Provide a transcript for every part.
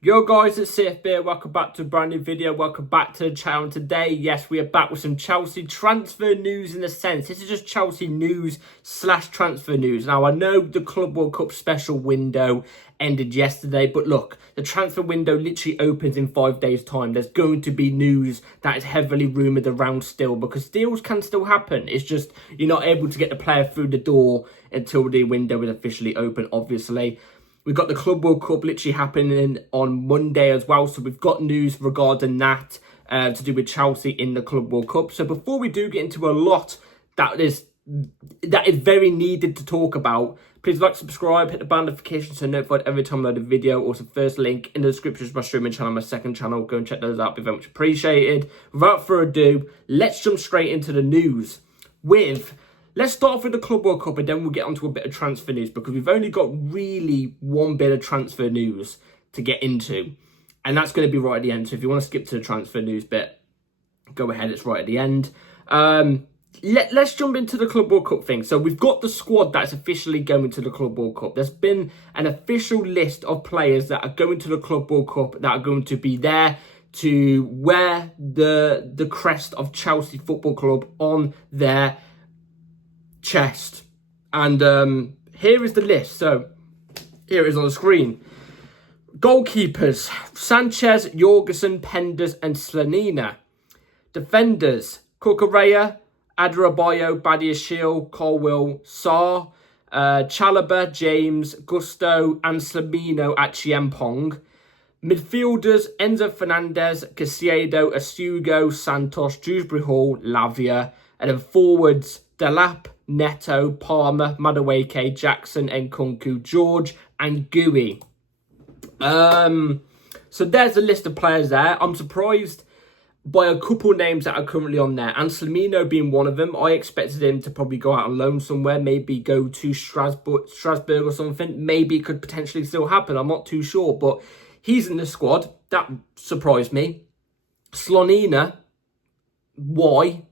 Yo guys, it's CFB. Welcome back to a brand new video. Welcome back to the channel. Today, yes, we are back with some Chelsea transfer news in a sense. This is just Chelsea news / transfer news. Now, I know the Club World Cup special window ended yesterday, but look, the transfer window literally opens in 5 days' time. There's going to be news that is heavily rumoured around still because deals can still happen. It's just you're not able to get the player through the door until the window is officially open, obviously. We've got the Club World Cup literally happening on Monday as well. So we've got news regarding that to do with Chelsea in the Club World Cup. So before we do get into a lot that is very needed to talk about, please like, subscribe, hit the bell notification so notified every time I load a video. Also, first link in the description is my streaming channel, my second channel. Go and check those out. Be very much appreciated. Without further ado, let's jump straight into the news with... Let's start off with the Club World Cup and then we'll get onto a bit of transfer news because we've only got really one bit of transfer news to get into. And that's going to be right at the end. So if you want to skip to the transfer news bit, go ahead. It's right at the end. Let's jump into the Club World Cup thing. So we've got the squad that's officially going to the Club World Cup. There's been an official list of players that are going to the Club World Cup that are going to be there to wear the crest of Chelsea Football Club on their chest. And here is the list. So here it is on the screen. Goalkeepers: Sanchez, Jorgensen, Penders and Slanina. Defenders: Cucurella, Adarabioyo, Badiashile, Colwill, Sarr, Chalobah, James, Gusto and Slamino at Chiempong. Midfielders: Enzo Fernandez, Caicedo, Asugo, Santos, Dewsbury Hall, Lavia. And then forwards: Delap, Neto, Palmer, Madueke, Jackson, Nkunku, George and Gui. So there's a list of players there. I'm surprised by a couple names that are currently on there. And Slamino being one of them. I expected him to probably go out on loan somewhere. Maybe go to Strasbourg or something. Maybe it could potentially still happen. I'm not too sure. But he's in the squad. That surprised me. Slanina. Why?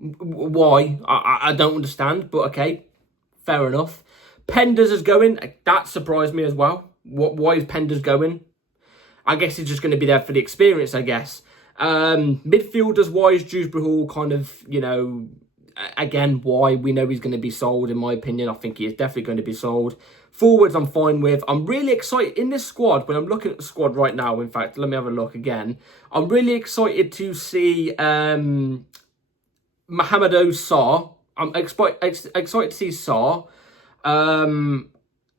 I don't understand, but okay, fair enough. Penders is going. That surprised me as well. Why is Penders going? I guess he's just going to be there for the experience, I guess. Midfielders wise, Dewsbury Hall kind of, again, why? We know he's going to be sold, in my opinion. I think he is definitely going to be sold. Forwards, I'm fine with. I'm really excited in this squad. When I'm looking at the squad right now, in fact, let me have a look again. I'm really excited to see Mohamedou Sarr. I'm excited to see Sarr.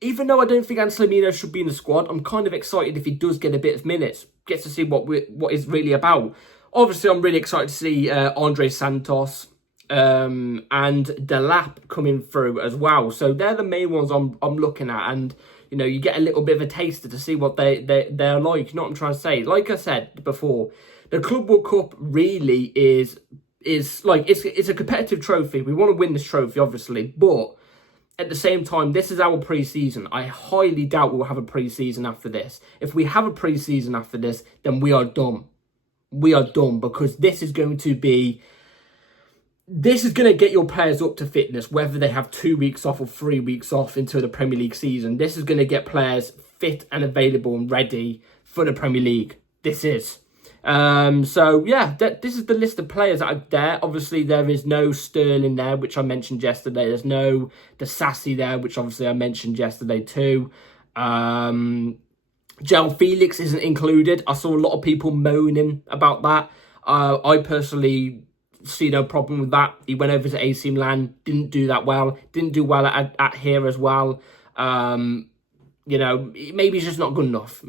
Even though I don't think Slamino should be in the squad, I'm kind of excited if he does get a bit of minutes. Gets to see what it's really about. Obviously, I'm really excited to see Andre Santos and Delap coming through as well. So they're the main ones I'm looking at. And, you get a little bit of a taster to see what they're like. You know what I'm trying to say? Like I said before, the Club World Cup really is like, it's a competitive trophy. We want to win this trophy, obviously, but at the same time, this is our pre-season. I highly doubt we'll have a pre-season after this. If we have a pre-season after this, then we are done. We are done because this is going to get your players up to fitness, whether they have 2 weeks off or 3 weeks off into the Premier League season. This is going to get players fit and available and ready for the Premier League. This is. So yeah, this is the list of players that are there. Obviously, there is no Sterling there, which I mentioned yesterday. There's no Disasi there, which obviously I mentioned yesterday too. João Felix isn't included. I saw a lot of people moaning about that. I personally see no problem with that. He went over to AC Milan, didn't do that well. Didn't do well at here as well. Maybe he's just not good enough.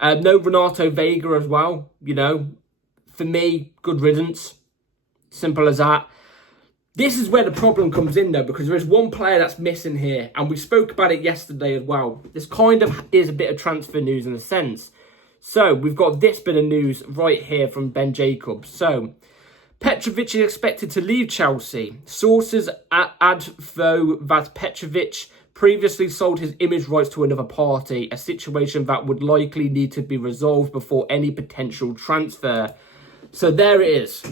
No Renato Vega as well. For me, good riddance. Simple as that. This is where the problem comes in, though, because there is one player that's missing here, and we spoke about it yesterday as well. This kind of is a bit of transfer news in a sense. So we've got this bit of news right here from Ben Jacobs. So Petrovic is expected to leave Chelsea. Sources advo that Petrovic previously sold his image rights to another party, a situation that would likely need to be resolved before any potential transfer. So there it is.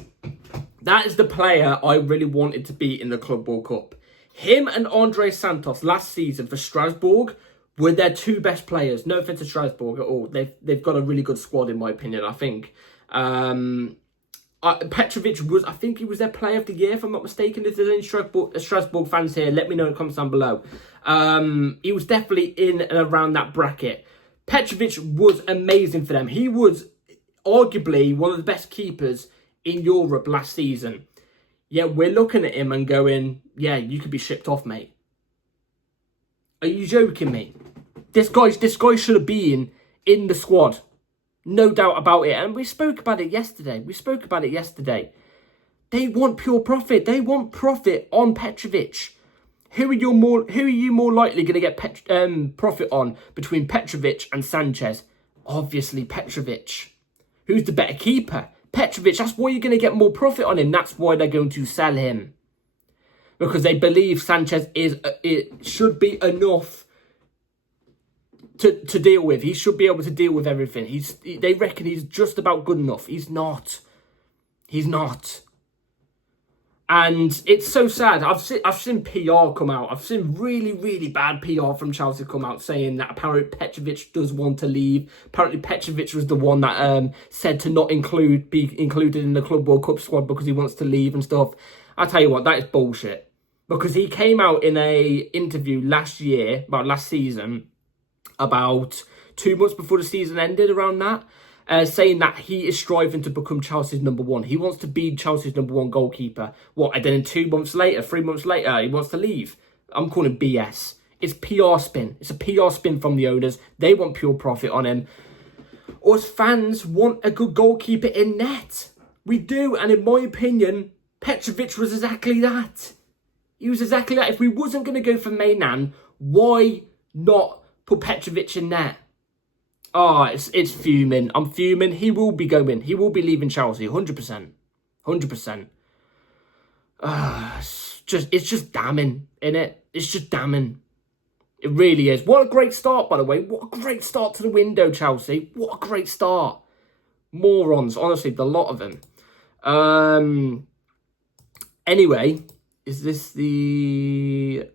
That is the player I really wanted to be in the Club World Cup. Him and Andre Santos last season for Strasbourg were their two best players. No offense to Strasbourg at all. They've got a really good squad, in my opinion, I think. Petrovic was, I think he was their player of the year, if I'm not mistaken. If there's any Strasbourg fans here, let me know in the comments down below. He was definitely in and around that bracket. Petrovic was amazing for them. He was arguably one of the best keepers in Europe last season. Yeah, we're looking at him and going, yeah, you could be shipped off, mate. Are you joking me? This guy should have been in the squad. No doubt about it. And we spoke about it yesterday. They want pure profit. They want profit on Petrovic. Who are you more likely going to get profit on between Petrovic and Sanchez? Obviously Petrovic. Who's the better keeper? Petrovic. That's why you're going to get more profit on him. That's why they're going to sell him. Because they believe Sanchez should be enough to deal with. He should be able to deal with everything. They reckon he's just about good enough. He's not. And it's so sad. I've seen PR come out. I've seen really, really bad PR from Chelsea come out saying that apparently Petrovic does want to leave. Apparently Petrovic was the one that said to not be included in the Club World Cup squad because he wants to leave and stuff. I tell you what, that is bullshit. Because he came out in a interview last season, about 2 months before the season ended, around that, saying that he is striving to become Chelsea's number one. He wants to be Chelsea's number one goalkeeper. What, and then 2 months later, 3 months later, he wants to leave? I'm calling BS. It's PR spin. It's a PR spin from the owners. They want pure profit on him. Us fans want a good goalkeeper in net. We do, and in my opinion, Petrovic was exactly that. He was exactly that. If we wasn't going to go for Mainan, why not put Petrovic in there? Oh, it's fuming. I'm fuming. He will be going. He will be leaving Chelsea. 100%. 100%. It's just damning, innit? It's just damning. It really is. What a great start, by the way. What a great start to the window, Chelsea. What a great start. Morons, honestly, the lot of them. Anyway, is this the...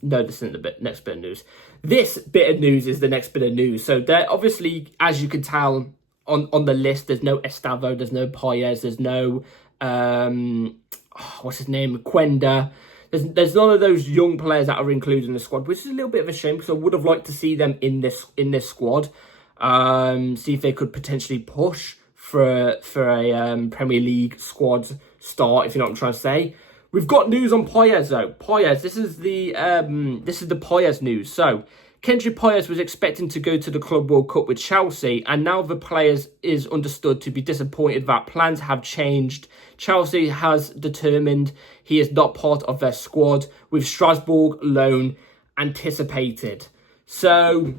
No, this isn't the next bit of news. This bit of news is the next bit of news. So there, obviously, as you can tell on the list, there's no Estavo, there's no Paez, there's no what's his name, Quenda. There's none of those young players that are included in the squad, which is a little bit of a shame because I would have liked to see them in this squad. See if they could potentially push for a Premier League squad start, if you know what I'm trying to say. We've got news on Paez though. Paez, this is the Paez news. So, Kendrick Paez was expecting to go to the Club World Cup with Chelsea, and now the players is understood to be disappointed that plans have changed. Chelsea has determined he is not part of their squad, with Strasbourg loan anticipated. So,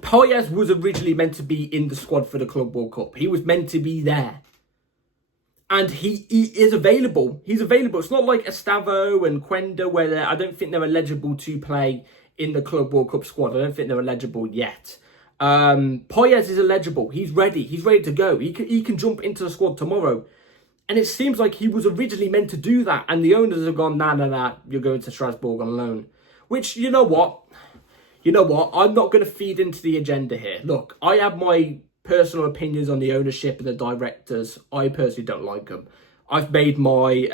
Paez was originally meant to be in the squad for the Club World Cup. He was meant to be there. And he is available. He's available. It's not like Estavo and Quenda where I don't think they're eligible to play in the Club World Cup squad. I don't think they're eligible yet. Paez is eligible. He's ready. He's ready to go. He can jump into the squad tomorrow. And it seems like he was originally meant to do that. And the owners have gone, nah, you're going to Strasbourg on loan. Which, you know what? I'm not going to feed into the agenda here. Look, I have my personal opinions on the ownership and the directors. I personally don't like them. I've made my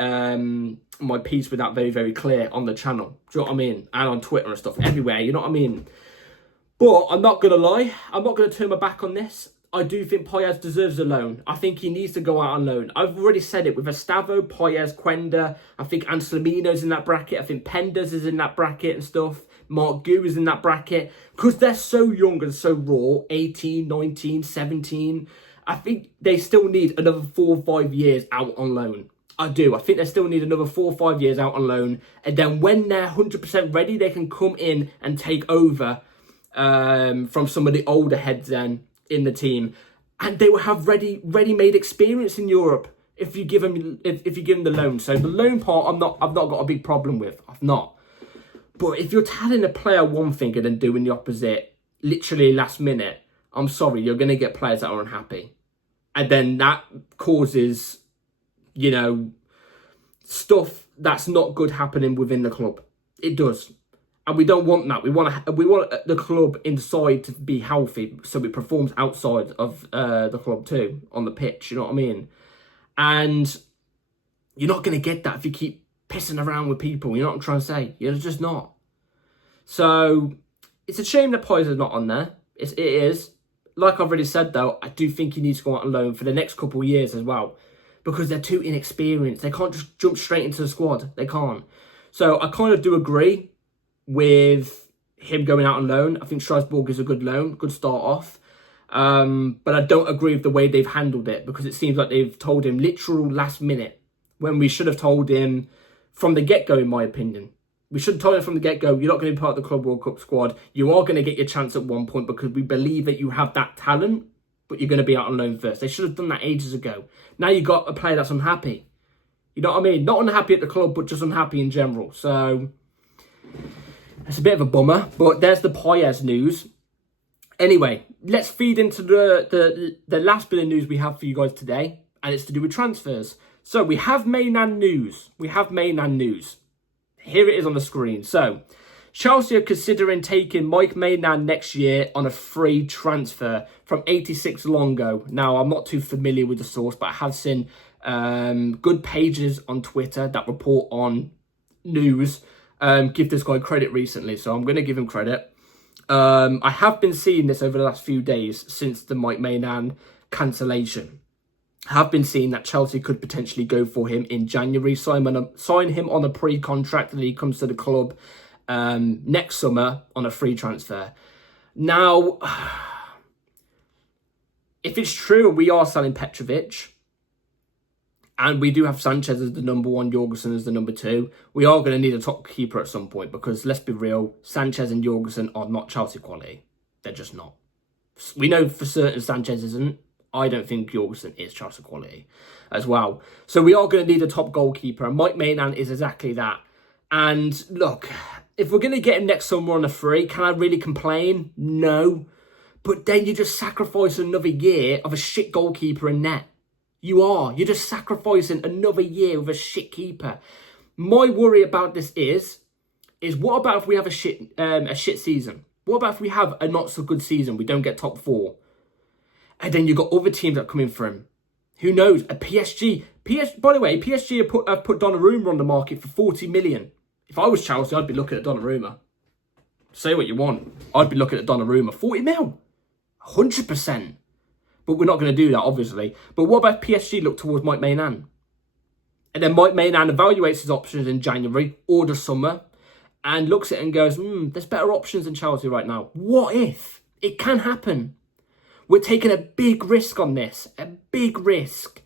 my piece with that very, very clear on the channel. Do you know what I mean? And on Twitter and stuff, everywhere. You know what I mean? But I'm not going to lie. I'm not going to turn my back on this. I do think Paez deserves a loan. I think he needs to go out on loan. I've already said it with Estavo, Paez, Quenda. I think Anselmino's in that bracket. I think Pendas is in that bracket and stuff. Mark Gu is in that bracket. Because they're so young and so raw. 18, 19, 17. I think they still need another 4 or 5 years out on loan. I do. I think they still need another 4 or 5 years out on loan. And then when they're 100% ready, they can come in and take over from some of the older heads then in the team. And they will have ready-made experience in Europe if you give them the loan. So the loan part, I've not got a big problem with. I've not. But if you're telling a player one thing and then doing the opposite, literally last minute, I'm sorry, you're going to get players that are unhappy. And then that causes, you know, stuff that's not good happening within the club. It does. And we don't want that. We want the club inside to be healthy, so it performs outside of the club too, on the pitch. You know what I mean? And you're not going to get that if you keep pissing around with people. You know what I'm trying to say? You're just not. So it's a shame that Pies is not on there. It is. Like I've already said, though, I do think he needs to go out on loan for the next couple of years as well, because they're too inexperienced. They can't just jump straight into the squad. They can't. So I kind of do agree with him going out on loan. I think Strasbourg is a good loan, good start off. But I don't agree with the way they've handled it, because it seems like they've told him literal last minute, when we should have told him from the get-go, in my opinion. We should have told him from the get-go, you're not going to be part of the Club World Cup squad. You are going to get your chance at one point, because we believe that you have that talent, but you're going to be out on loan first. They should have done that ages ago. Now you've got a player that's unhappy. You know what I mean? Not unhappy at the club, but just unhappy in general. So it's a bit of a bummer, but there's the Paez news. Anyway, let's feed into the last bit of news we have for you guys today, and it's to do with transfers. So we have mainland news. Here it is on the screen. So Chelsea are considering taking Mike Maignan next year on a free transfer from 86 Longo. Now, I'm not too familiar with the source, but I have seen good pages on Twitter that report on news. Give this guy credit recently, so I'm going to give him credit. I have been seeing this over the last few days since the Mike Maignan cancellation. I have been seeing that Chelsea could potentially go for him in January, sign him on a pre-contract, and he comes to the club next summer on a free transfer. Now, if it's true we are selling Petrovic, and we do have Sanchez as the number one, Jorgensen as the number two, we are going to need a top keeper at some point, because let's be real, Sanchez and Jorgensen are not Chelsea quality. They're just not. We know for certain Sanchez isn't. I don't think Jorgensen is Chelsea quality as well. So we are going to need a top goalkeeper, and Mike Maignan is exactly that. And look, if we're going to get him next summer on a free, can I really complain? No. But then you just sacrifice another year of a shit goalkeeper in net. You're just sacrificing another year with a shit keeper. My worry about this is what about if we have a shit season? What about if we have a not so good season? We don't get top four. And then you've got other teams that come in for him. Who knows? A PSG. By the way, PSG have put Donnarumma on the market for 40 million. If I was Chelsea, I'd be looking at Donnarumma. Say what you want. I'd be looking at Donnarumma. 40 mil. 100%. But we're not going to do that, obviously. But what about PSG look towards Mike Maignan? And then Mike Maignan evaluates his options in January or the summer and looks at it and goes, there's better options than Chelsea right now. What if? It can happen. We're taking a big risk on this. A big risk.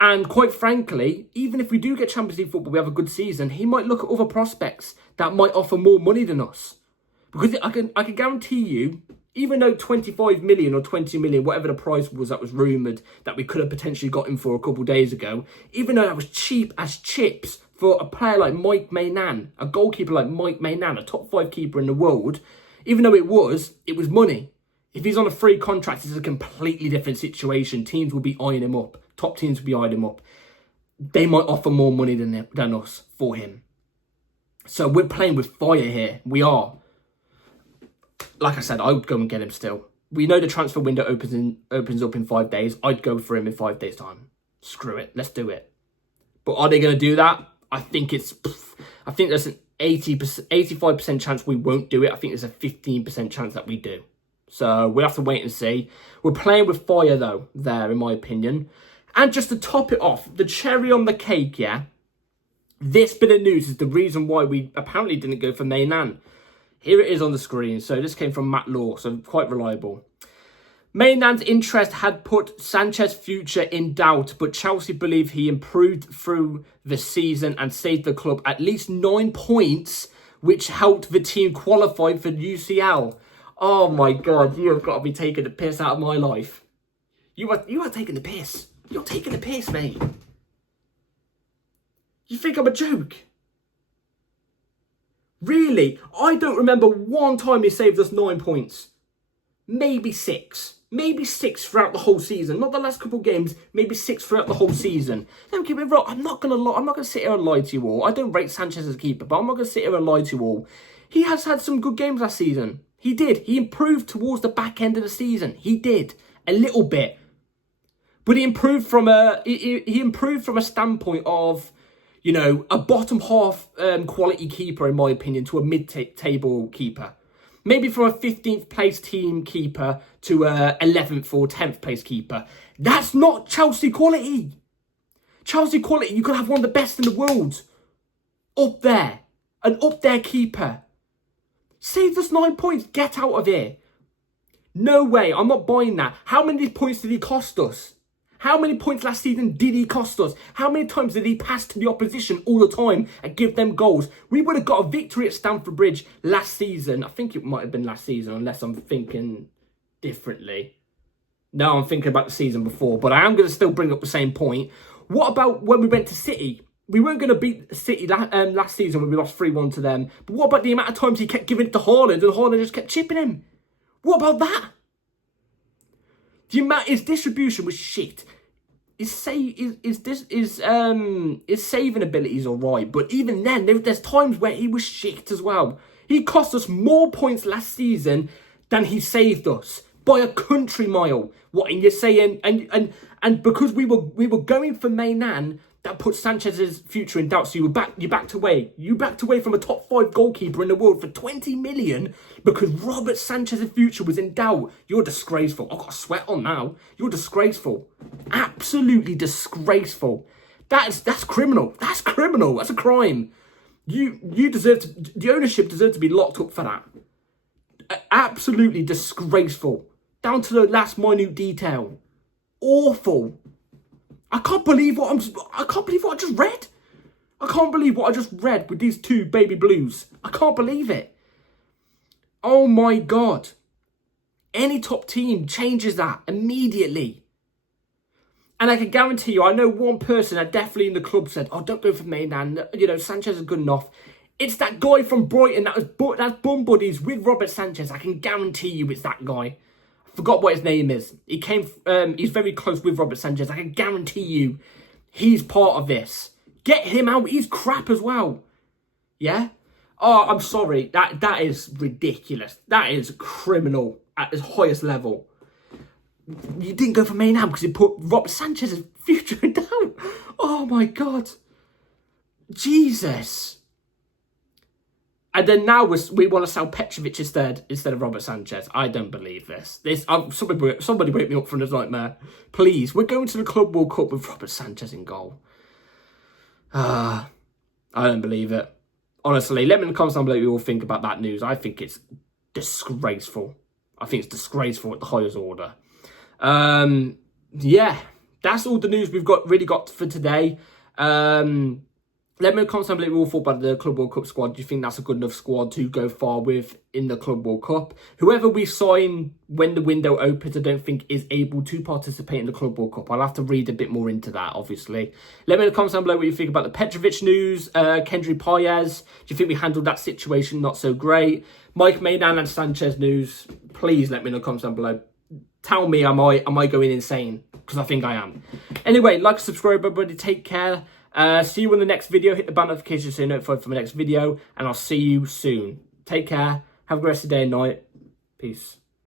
And quite frankly, even if we do get Champions League football, we have a good season, he might look at other prospects that might offer more money than us. Because I can guarantee you, even though 25 million or 20 million, whatever the price was that was rumoured that we could have potentially got him for a couple of days ago, even though that was cheap as chips for a player like Mike Maignan, a goalkeeper like Mike Maignan, a top 5 keeper in the world, even though it was money. If he's on a free contract, it's a completely different situation. Teams will be eyeing him up. Top teams will be eyeing him up. They might offer more money than us for him. So we're playing with fire here. We are. Like I said, I would go and get him still. We know the transfer window opens up in 5 days. I'd go for him in 5 days' time. Screw it. Let's do it. But are they going to do that? I think there's an 85% chance we won't do it. I think there's a 15% chance that we do. So we'll have to wait and see. We're playing with fire, though, there, in my opinion. And just to top it off, the cherry on the cake, yeah? This bit of news is the reason why we apparently didn't go for Maignan. Here it is on the screen. So this came from Matt Law, so quite reliable. Maynard's interest had put Sanchez's future in doubt, but Chelsea believe he improved through the season and saved the club at least 9 points, which helped the team qualify for UCL. Oh my God, you have got to be taking the piss out of my life. You are taking the piss. You're taking the piss, mate. You think I'm a joke? Really? I don't remember one time he saved us 9 points. Maybe 6. Maybe 6 throughout the whole season. Not the last couple of games. Maybe 6 throughout the whole season. Don't get me wrong. I'm not gonna sit here and lie to you all. I don't rate Sanchez as a keeper, but I'm not gonna sit here and lie to you all. He has had some good games last season. He did. He improved towards the back end of the season. He did. A little bit. But he improved from a standpoint of, you know, a bottom half quality keeper, in my opinion, to a mid-table keeper. Maybe from a 15th place team keeper to a 11th or 10th place keeper. That's not Chelsea quality. Chelsea quality, you could have one of the best in the world. Up there. An up there keeper. Saved us 9 points. Get out of here. No way. I'm not buying that. How many points did he cost us? How many points last season did he cost us? How many times did he pass to the opposition all the time and give them goals? We would have got a victory at Stamford Bridge last season. I think it might have been last season, unless I'm thinking differently. No, I'm thinking about the season before, but I am going to still bring up the same point. What about when we went to City? We weren't going to beat City last season when we lost 3-1 to them. But what about the amount of times he kept giving it to Haaland and Haaland just kept chipping him? What about that? His distribution was shit. His saving abilities are right, but even then, there's times where he was shit as well. He cost us more points last season than he saved us by a country mile. What? And you're saying, and because we were going for Mainan, that put Sanchez's future in doubt. So you backed away. You backed away from a top 5 goalkeeper in the world for 20 million because Robert Sanchez's future was in doubt. You're disgraceful. I've got a sweat on now. You're disgraceful. Absolutely disgraceful. That's criminal. That's criminal. That's a crime. You deserve to. The ownership deserves to be locked up for that. Absolutely disgraceful. Down to the last minute detail. Awful. I can't believe what I just read. I can't believe what I just read with these 2 baby blues. I can't believe it. Oh my God. Any top team changes that immediately. And I can guarantee you, I know one person that definitely in the club said, oh, don't go for Mainan. You know, Sanchez is good enough. It's that guy from Brighton that's bum buddies with Robert Sanchez. I can guarantee you it's that guy. Forgot what his name is. He's very close with Robert Sanchez. I can guarantee you he's part of this. Get him out. He's crap as well. Yeah? Oh, I'm sorry. That is ridiculous. That is criminal at its highest level. You didn't go for Mainham because you put Robert Sanchez's future in doubt. Oh my God. Jesus. And then now we want to sell Petrovic instead of Robert Sanchez. I don't believe this. Somebody wake me up from this nightmare. Please, we're going to the Club World Cup with Robert Sanchez in goal. I don't believe it. Honestly, let me in the comments down below what you all think about that news. I think it's disgraceful. I think it's disgraceful at the highest order. Yeah, that's all the news we've really got for today. Let me in the comments down below what you all thought about the Club World Cup squad. Do you think that's a good enough squad to go far with in the Club World Cup? Whoever we sign when the window opens, I don't think is able to participate in the Club World Cup. I'll have to read a bit more into that, obviously. Let me in the comments down below what you think about the Petrovic news. Kendry Paez, do you think we handled that situation not so great? Mike Mainan and Sanchez news. Please let me in the comments down below. Tell me, am I going insane? Because I think I am. Anyway, like and subscribe, everybody. Take care. See you in the next video. Hit the bell notification so you're notified for the next video. And I'll see you soon. Take care. Have a great rest of the day and night. Peace.